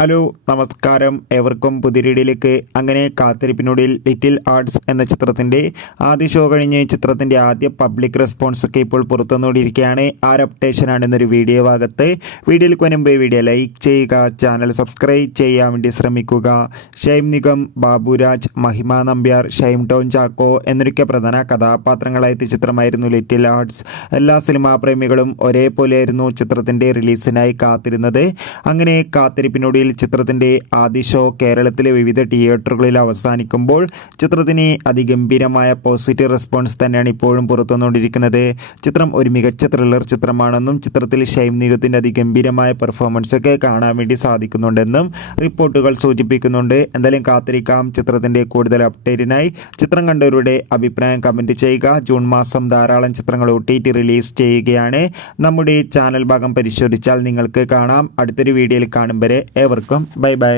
Hello നമസ്കാരം, ഏവർക്കും പുതിയ വീഡിയോയിലേക്ക്. അങ്ങനെ കാത്തിരിപ്പിനൊടുവിൽ ലിറ്റിൽ ആർട്സ് എന്ന ചിത്രത്തിൻ്റെ ആദ്യ ഷോ കഴിഞ്ഞ് ചിത്രത്തിൻ്റെ ആദ്യ പബ്ലിക് റെസ്പോൺസ് ഒക്കെ ഇപ്പോൾ പുറത്തുവന്നുകൊണ്ടിരിക്കുകയാണ്. ആ ഒരു അപ്ഡേഷനാണ് ഇന്നൊരു വീഡിയോ ഭാഗത്ത്. വീഡിയോയിൽ മുൻപ് വീഡിയോ ലൈക്ക് ചെയ്യുക, ചാനൽ സബ്സ്ക്രൈബ് ചെയ്യാൻ വേണ്ടി ശ്രമിക്കുക. ഷൈം നിഗം, ബാബുരാജ്, മഹിമ നമ്പ്യാർ, ഷൈം ടോൺ ചാക്കോ എന്നൊക്കെ പ്രധാന കഥാപാത്രങ്ങളായ ചിത്രമായിരുന്നു ലിറ്റിൽ ആർട്സ്. എല്ലാ സിനിമാ പ്രേമികളും ഒരേപോലെയായിരുന്നു ചിത്രത്തിൻ്റെ റിലീസിനായി കാത്തിരുന്നത്. അങ്ങനെ കാത്തിരിപ്പിനൊടുവിൽ ചിത്രത്തിൻ്റെ ആദ്യ ഷോ കേരളത്തിലെ വിവിധ തിയേറ്ററുകളിൽ അവസാനിക്കുമ്പോൾ ചിത്രത്തിന് അതിഗംഭീരമായ പോസിറ്റീവ് റെസ്പോൺസ് തന്നെയാണ് ഇപ്പോഴും പുറത്തുവന്നുകൊണ്ടിരിക്കുന്നത്. ചിത്രം ഒരു മികച്ച ത്രില്ലർ ചിത്രമാണെന്നും ചിത്രത്തിൽ ഷൈം നിഗത്തിൻ്റെ അതിഗംഭീരമായ പെർഫോമൻസ് ഒക്കെ കാണാൻ വേണ്ടി സാധിക്കുന്നുണ്ടെന്നും റിപ്പോർട്ടുകൾ സൂചിപ്പിക്കുന്നുണ്ട്. എന്തായാലും കാത്തിരിക്കാം ചിത്രത്തിൻ്റെ കൂടുതൽ അപ്ഡേറ്റിനായി. ചിത്രം കണ്ടവരുടെ അഭിപ്രായം കമൻറ്റ് ചെയ്യുക. ജൂൺ മാസം ധാരാളം ചിത്രങ്ങൾ OTT റിലീസ് ചെയ്യുകയാണ്. നമ്മുടെ ചാനൽ ഭാഗം പരിശോധിച്ചാൽ നിങ്ങൾക്ക് കാണാം. അടുത്തൊരു വീഡിയോയിൽ കാണും വരെ ഏവർക്കും ബൈ ബൈ.